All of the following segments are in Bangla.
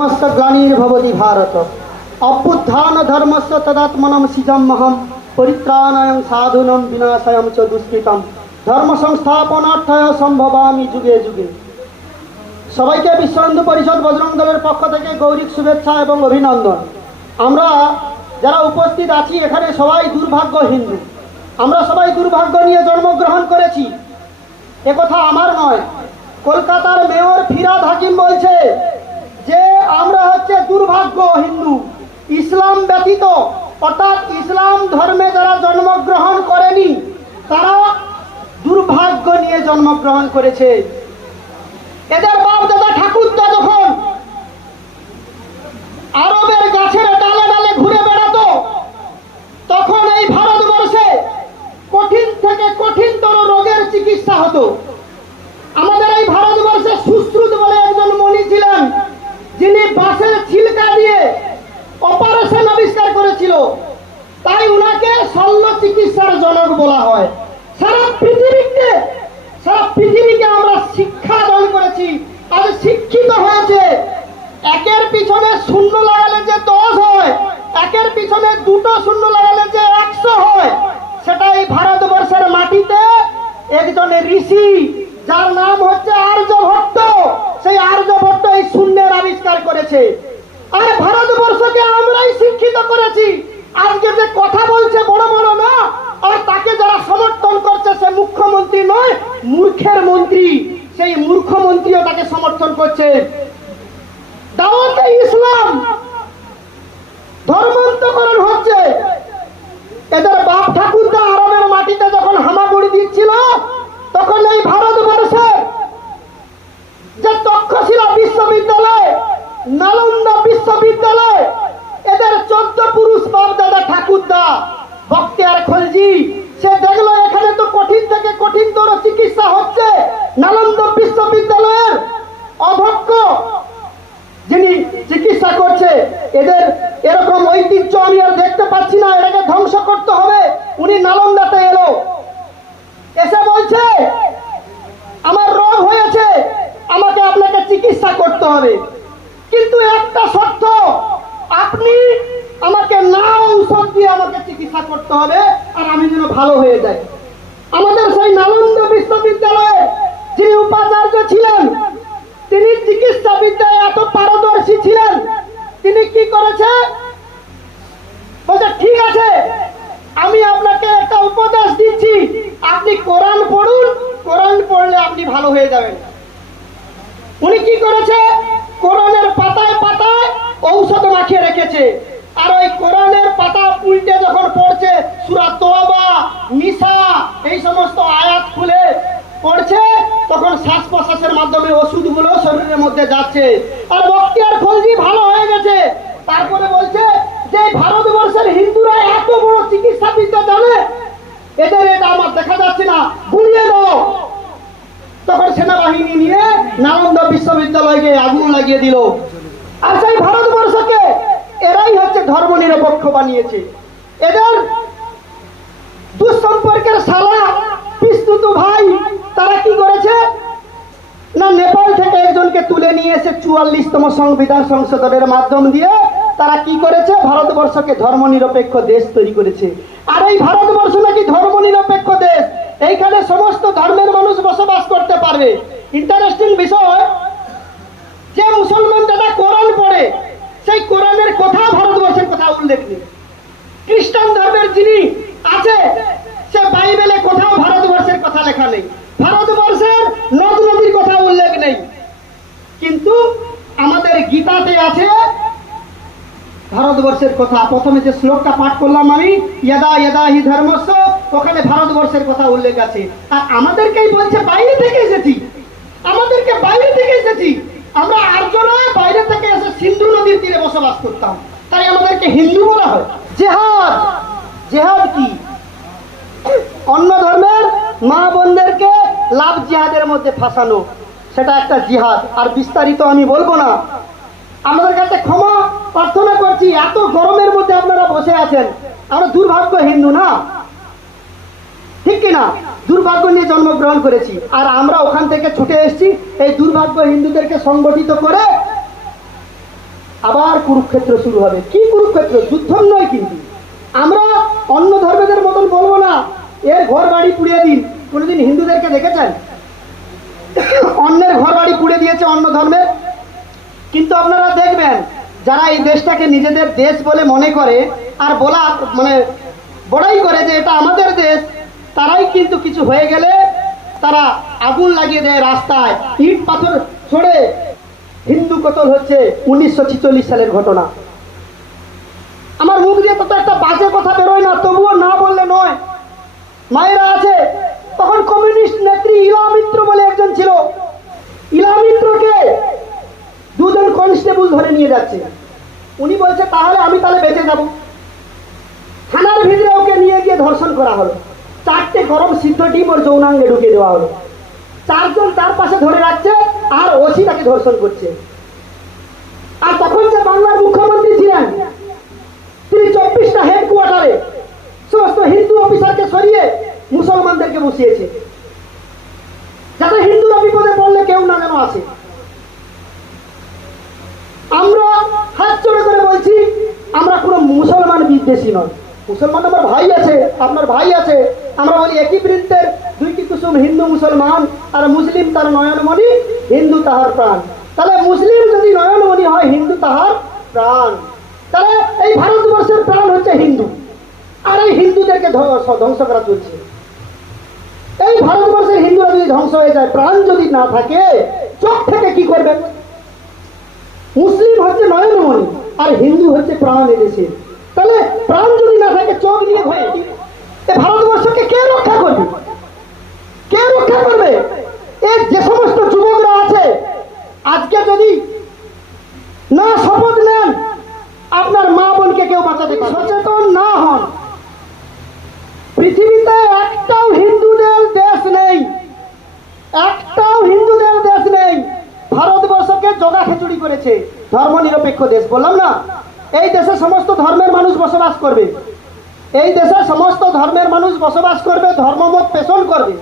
ধর্মস্য গ্লানির্ভবতি ভারত অভ্যুত্থান ধর্মস্য তদাত্মনম সিজমহম পরিত্রাণায়ং সাধুনম বিনাশায়ং চ দুষ্কৃতম ধর্ম সংস্থাপনার্থায় সম্ভবামি যুগে যুগে সবাইকে বিশ্ব হিন্দু পরিষদ বজরং দলের পক্ষ থেকে গৌরিক শুভেচ্ছা এবং অভিনন্দন। আমরা যারা উপস্থিত আছি, এখানে সবাই দুর্ভাগ্য হিন্দু আমরা সবাই দুর্ভাগ্য নিয়ে জন্মগ্রহণ করেছি। একথা আমার নয়। কলকাতার মেয়র ফিরাদ হাকিম বলছে যে আমরা হচ্ছে দুর্ভাগ্য হিন্দু, ইসলাম ব্যতীত, অর্থাৎ ইসলাম ধর্মে যারা জন্মগ্রহণ করেনি, তারা দুর্ভাগ্য নিয়ে জন্মগ্রহণ করেছে। এদের বাপ দাদা ঠাকুরদা যখন আরবের গাছের ডালে ডালে ঘুরে বেড়াতো, তখন এই ভারতবর্ষে কঠিন থেকে কঠিনতর রোগের চিকিৎসা হতো আমাদের এই ভারতবর্ষে সুশ্রুত বলে একজন মণি ছিলেন যিনি বাঁশের ছিলকা দিয়ে অপারেশন আবিষ্কার করেছিল তাই উনাকে শল্য চিকিৎসার জনক বলা হয়। সারা পৃথিবীকে সারা পৃথিবীকে আমরা শিক্ষা দান করেছি। আজ শিক্ষিত হয়েছে। একের পিছনে শূন্য লাগালে যে দশ হয়, একের পিছনে দুটো শূন্য লাগালে যে একশো হয় সেটা এই ভারতবর্ষের মাটিতে একজন ঋষি যার নাম হচ্ছে আর্যভট্ট সেই আর্যভট্ট এই শূন্যের আবিষ্কার করেছে আর ভারতবর্ষকে আমরাই শিক্ষিত করেছি আজকে যে কথা বলছে বড় বড় না আর তাকে যারা সমর্থন করছে সে মুখ্যমন্ত্রী নয় মূর্খের মন্ত্রী, সেই মূর্খ মন্ত্রীও তাকে সমর্থন করছে। ইসলাম ধর্মান্তকরণ হচ্ছে। এদের বাপ ঠাকুরদা আরবের মাটিতে যখন হামাগুড়ি দিচ্ছিল, তখন এই ভারতবর্ষে যে তক্ষশিলা বিশ্ববিদ্যালয়, নালন্দা বিশ্ববিদ্যালয়, এদের চোদ্দ পুরুষ বাপ দাদা ঠাকুরদা, বক্তিয়ার খলজি সে দেখল এখানে তো কঠিন থেকে কঠিনতর চিকিৎসা হচ্ছে নালন্দা বিশ্ববিদ্যালয়ের অধ্যক্ষ যিনি চিকিৎসা করছে, এদের এরকম ঐতিহ্য আমি আর দেখতে পাচ্ছি না। এটাকে ধ্বংস করতে হবে উনি নালন্দাতে এলো এসে বলছে আমার রোগ হয়েছে আমাকে আপনাকে চিকিৎসা করতে হবে কিন্তু একটা শর্ত আপনি আমাকে না ঔষধ দিয়ে আমাকে চিকিৎসা করতে হবে আর আমি যেন ভালো হয়ে যাই আমাদের সেই নালন্দা বিশ্ববিদ্যালয়ে যিনি উপাচার্য ছিলেন তিনি চিকিৎসা বিদ্যায় এত পারদর্শী ছিলেন তিনি কি করেছে বলছে ঠিক আছে আমি আপনাকে একটা উপদেশ দিচ্ছি আপনি কোরআন পড়ুন কোরআন পড়লে আপনি ভালো হয়ে যাবেন উনি কি করেছে কোরআনের পাতায় পাতায় ঔষধ মাখিয়ে রেখেছে আর ওই কোরআনের পাতা উল্টে যখন পড়ছে, সুরা তোবা মিসা এই সমস্ত আয়াত খুলে পড়ছে, তখন শ্বাস প্রশ্বাসের মাধ্যমে ওষুধগুলো শরীরের মধ্যে যাচ্ছে। আর বক্তিয়ার খলজি ভালো হয়ে গেছে। তারপরে বলছে যে, ভারতবর্ষের হিন্দুরা এত বড় চিকিৎসা বিদ্যা জানে? এদের এটা আমার দেখা যাচ্ছে না। গুড়িয়ে দাও। তখন সেনাবাহিনী নিয়ে নালন্দা বিশ্ববিদ্যালয়কে আগুন লাগিয়ে দিল আর সেই ভারতবর্ষকে এরাই হচ্ছে ধর্ম বানিয়েছে। এদের দুঃসম্পর্কের শালা পিস্তুতু ভাই, তারা কি করেছে? না, নেপাল থেকে একজনকে তুলে নিয়ে এসে চুয়াল্লিশতম সংবিধান সংশোধনের মাধ্যম দিয়ে তারা কি করেছে? ভারতবর্ষকে ধর্ম নিরপেক্ষ দেশ তৈরি করেছে। আর এই ভারতবর্ষ নাকি ধর্ম নিরপেক্ষ দেশ। এইখানে সমস্ত ধর্মের মানুষ বসবাস করতে পারবে। ইন্টারেস্টিং বিষয়, যে মুসলমান যারা কোরআন পড়ে সেই কোরআনের কথা ভারতবর্ষের কথা উল্লেখ নেই খ্রিস্টান ধর্মের যিনি আছে সে বাইবেলে কোথাও ভারতবর্ষের কথা লেখা নেই ভারতবর্ষের নদ নদীর কথা উল্লেখ নেই কিন্তু আমাদের গীতাতে আছে ভারতবর্ষের কথা প্রথমে যে শ্লোকটা পাঠ করলাম আমি, ইয়দা ইয়দা হি ধর্মস্ব ওখানে ভারতবর্ষের কথা উল্লেখ আছে। আর আমাদেরকেই বলছে, বাইরে থেকে এসেছি। আমাদেরকে বাইরে থেকে এসেছি। আমরা আর্যরা বাইরে থেকে এসে সিন্ধু নদীর তীরে বসবাস করতাম। তাই আমাদেরকে হিন্দু বলা হয়। জেহাদ। জেহাদ কি? অন্য ধর্মের মা বোনদেরকে লাভ জিহাদের মধ্যে ফাঁসানো। সেটা একটা জিহাদ। আর বিস্তারিত আমি বলব না। আমাদের কাছে ক্ষমা প্রার্থনা করছি, এত গরমের মধ্যে আপনারা বসে আছেন। আমরা দুর্ভাগ্য হিন্দু না? ঠিক কিনা দুর্ভাগ্য নিয়ে জন্মগ্রহণ করেছি, আর আমরা ওখান থেকে ছুটে এসেছি, এই দুর্ভাগ্য হিন্দুদেরকে সংগঠিত করে আবার কুরুক্ষেত্র শুরু হবে। কি কুরুক্ষেত্র? যুদ্ধ নয় কিন্তু। আমরা অন্য ধর্মেদের মতন বলব না, এর ঘর বাড়ি পুড়িয়ে দিন। কোনোদিন হিন্দুদেরকে দেখেছেন? অন্যের ঘর বাড়ি পুড়ে দিয়েছে অন্য ধর্মের। কিন্তু আপনারা দেখবেন, যারা এই দেশটাকে নিজেদের দেশ বলে মনে করে, আর বলা মানে বড়াই করে যে এটা আমাদের দেশ, তারাই কিন্তু কিছু হয়ে গেলে তারা আগুন লাগিয়ে দেয় রাস্তায়। ইট পাথর ছড়ে। হিন্দু কতল হচ্ছে উনিশশো সালের ঘটনা। আমার মুখ দিয়ে তত একটা বাজে কথা বেরোয় না, তবুও না বললে নয়। মায়েরা আছে, তখন কমিউনিস্ট নেত্রী ধরে নিয়ে যাচ্ছে। উনি বলছে, তাহলে আমি তাহলে বেঁচে যাব। থানার ভিতরে ওকে নিয়ে গিয়ে ধর্ষণ করা হলো। চারটে গরম সিদ্ধ ডিম ওর যৌনাঙ্গে ঢুকিয়ে দেওয়া হলো। চারজন তার পাশে ধরে রাখছে আর ওসি তাকে ধর্ষণ করছে। আর তখন যে বাংলার মুখ্যমন্ত্রী ছিলেন, তিনি চব্বিশটা হেডকোয়ার্টারে সমস্ত হিন্দু অফিসারকে সরিয়ে মুসলমানদেরকে বসিয়েছে যাতে হিন্দুরা বিপদে পড়লে কেউ না যেন আসে আমরা হাত চড়ে করে বলছি আমরা কোনো মুসলমান বিদ্বেষী নয় মুসলমান আমার ভাই আছে, আপনার ভাই আছে। আমরা বলি একই বৃত্তের দুইটি কুসুম, হিন্দু, মুসলমান, আর মুসলিম তার নয়নমণি, হিন্দু তাহার প্রাণ। তাহলে মুসলিম যদি নয়নমণি হয়, হিন্দু তাহার প্রাণ। তাহলে এই ভারতবর্ষের প্রাণ হচ্ছে হিন্দু। আর এই হিন্দুদেরকে ধ্বংস করা চলছে। এই ভারতবর্ষের হিন্দুরা যদি ধ্বংস হয়ে যায়, প্রাণ যদি না থাকে, চোখ থেকে কি করবে? মুসলিম হচ্ছে নয়নমণি, আর হিন্দু হচ্ছে প্রাণ এদেশে তাহলে প্রাণ যদি না থাকে চোখ নিয়ে ঘরে ভারতবর্ষকে কে রক্ষা করবে? কে রক্ষা করবে? এ যে সমস্ত যুবকরা আছে, আজকে যদি না শপথ নেন, আপনার মা বোনকে কেউ বাঁচাতে সচেতন না হন। পৃথিবীতে একটাও হিন্দুদের দেশ নেই, একটাও হিন্দুদের দেশ নেই। ভারতবর্ষকে জগা খিচুড়ি করেছে ধর্ম নিরপেক্ষ দেশ, বললাম না? এই দেশে সমস্ত ধর্মের মানুষ বসবাস করবে। এই দেশে সমস্ত ধর্মের মানুষ বসবাস করবে, ধর্মমত পেশন করবে।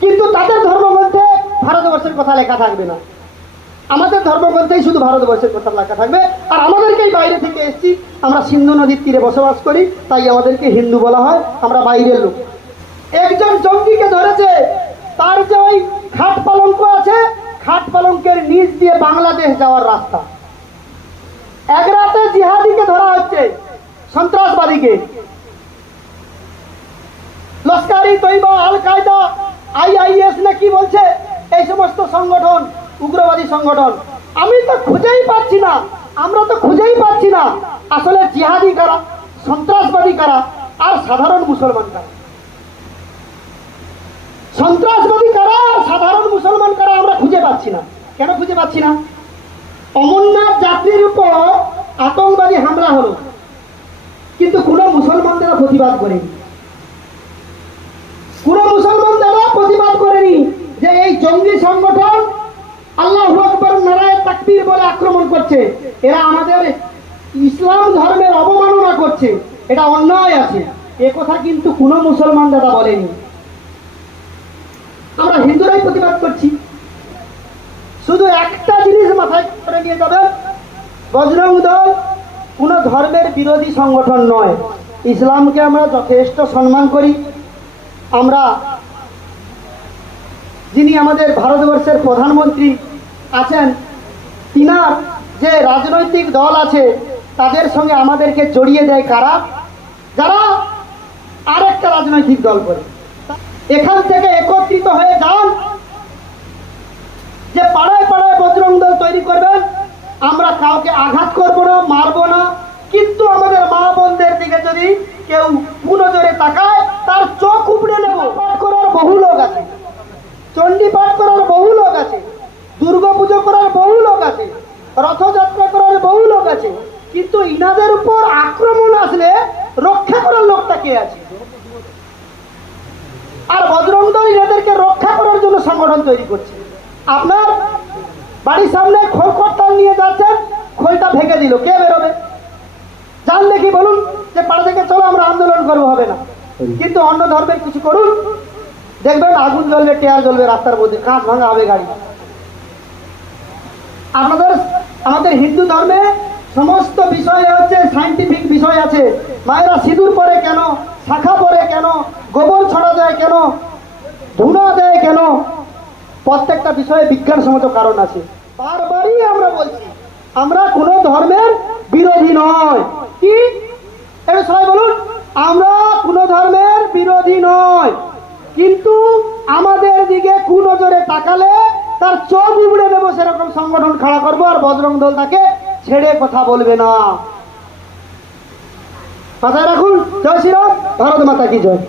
কিন্তু তাদের ধর্ম ধর্মগ্রন্থে ভারতবর্ষের কথা লেখা থাকবে না। আমাদের ধর্ম ধর্মগ্রন্থেই শুধু ভারতবর্ষের কথা লেখা থাকবে। আর আমাদেরকেই বাইরে থেকে এসেছি। আমরা সিন্ধু নদীর তীরে বসবাস করি, তাই আমাদেরকে হিন্দু বলা হয়। আমরা বাইরের লোক। একজন জঙ্গিকে ধরেছে। তার যে ওই খাট পালঙ্ক আছে খাট পালঙ্কের নিচ দিয়ে বাংলাদেশ যাওয়ার রাস্তা। জিহাদিকে ধরা হচ্ছে, সন্ত্রাসবাদীকে। লস্কারি, তৈবা আল কায়দা আইআইএস না কি বলছে, এই সমস্ত সংগঠন, উগ্রবাদী সংগঠন। আমি তো খুঁজেই পাচ্ছি না, আমরা তো খুঁজেই পাচ্ছি না, আসলে জিহাদি কারা, সন্ত্রাসবাদী কারা, আর সাধারণ মুসলমান কারা? সন্ত্রাসবাদী কারা, আর সাধারণ মুসলমান কারা, আমরা খুঁজে পাচ্ছি না। কেন খুঁজে পাচ্ছি না? অমরনাথ যাত্রীর উপর আতঙ্কবাদী হামলা হলো। কিন্তু কোনো মুসলমানদের প্রতিবাদ করেনি। কোনো মুসলমান দ্বারা প্রতিবাদ করেনি যে এই জঙ্গি সংগঠন আল্লাহ আকবর নারায় তাকবীর বলে আক্রমণ করছে। এরা আমাদের ইসলাম ধর্মের অবমাননা করছে। এটা অন্যায় আছে। এ কথা কিন্তু কোনো মুসলমান দাদা বলেনি। আমরা হিন্দুরাই প্রতিবাদ করছি। শুধু একটা জিনিস মাথায় করে নিয়ে যাবেন বজরং দল কোনো ধর্মের বিরোধী সংগঠন নয়। ইসলামকে আমরা যথেষ্ট সম্মান করি। আমরা যিনি আমাদের ভারতবর্ষের প্রধানমন্ত্রী আছেন, তিনার যে রাজনৈতিক দল আছে, তাদের সঙ্গে আমাদেরকে জড়িয়ে দেয় কারা? যারা আরেকটা রাজনৈতিক দল করে। এখান থেকে একত্রিত হয়ে যান। যে পাড়ায় পাড়ায় বজরং দল তৈরি করবেন আমরা কাউকে আঘাত করব না, মারবো না। কিন্তু আমাদের মা বোনদের দিকে যদি কেউ কুনজরে তাকায়, তার চোখ উপড়ে নেব। পাঠ করার বহু লোক আছে। চণ্ডী পাঠ করার বহু লোক আছে। দুর্গা পুজো করার বহু লোক আছে। রথযাত্রা করার বহু লোক আছে। কিন্তু ইনাদের উপর আক্রমণ আসলে রক্ষা করার লোকটা কে আছে? আর বজরং দল এনাদেরকে রক্ষা করার জন্য সংগঠন তৈরি করছে। আপনার বাড়ির সামনে করতাল নিয়ে যাচ্ছেন খোলটা ভেঙে দিল। কে বেরোবে? জান দেখি, বলুন যে পাড়া থেকে চলো, আমরা আন্দোলন করব, হবে না। কিন্তু অন্য ধর্মের কিছু করুন। দেখবেন আগুন জ্বলবে, টেয়ার জ্বলবে রাস্তার মধ্যে, কাঁচ ভাঙা হবে গাড়ি। আপনাদের, আমাদের হিন্দু ধর্মে সমস্ত বিষয়ে হচ্ছে সাইন্টিফিক বিষয় আছে। মায়েরা সিঁদুর পরে কেন, শাখা পরে কেন, গোবর ছড়া যায় কেন, ধুনা দেয় কেন? প্রত্যেকটা বিষয়ে বিজ্ঞানসম্মত কারণ আছে। বারবারই আমরা কোনো ধর্মের বিরোধী নয়। কি? সবাই বলুন। আমরা কোনো ধর্মের বিরোধী নয়। কিন্তু আমাদের দিকে কুনজরে তাকালে তার চোখ উবড়ে দেবো সেরকম সংগঠন খাড়া করব আর বজরং দল তাকে ছেড়ে কথা বলবে না। মাথায় রাখুন। জয় শ্রীরাম। ভারত মাতা কি জয়?